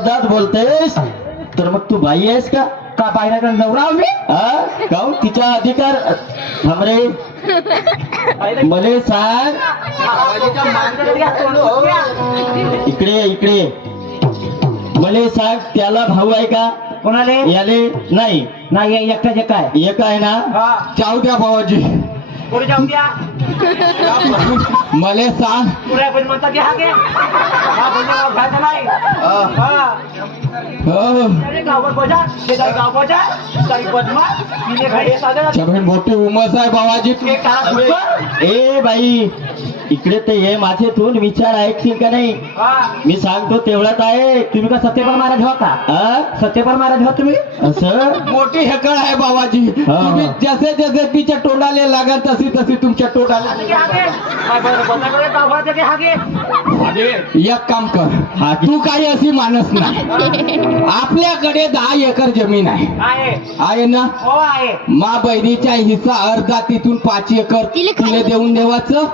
शब्दात बोलतेस तर मग तू बाई आहेस का? का बायला नवरा मी काऊन तिचा अधिकार थांबरे मले सांग. इकडे इकडे मले सांग, त्याला भाऊ आहे का? कोणाले? याले नाही. नाही एकटाचे काय एक आहे ना? जाऊ द्या भावाजी, पुढे जाऊन द्या. मले सांग. पुढे पण म्हणतात हा घे हा म्हणजे घ्यायचा नाही. हो, गावात बजा शेजारी गाव बजा काही बदमाश तिने घाई साधन सगळी मोठी उमस आहे भावाजी. एक तारा सुटलं. ए बाई इकडे ते ये माझे तू विचार ऐकशील का नाही? मी सांगतो तेवढ्यात आहे. तुम्ही का सत्यपाल महाराज हो का? सत्यपाल महाराज हो तुम्ही? असं मोठी हेकळ आहे भावाजी. हा. तुम्ही जसे जसे तिच्या तोंडाले लागा तशी तशी तुमच्या तोंडाला. एक काम कर, तू काही अशी माणस नाही. आपल्याकडे 10 एकर जमीन आहे. आहे ना? हो आहे. मा बहिणीच्या हिस्सा अर्धा, तिथून 5 एकर तुला देऊन देवाचं.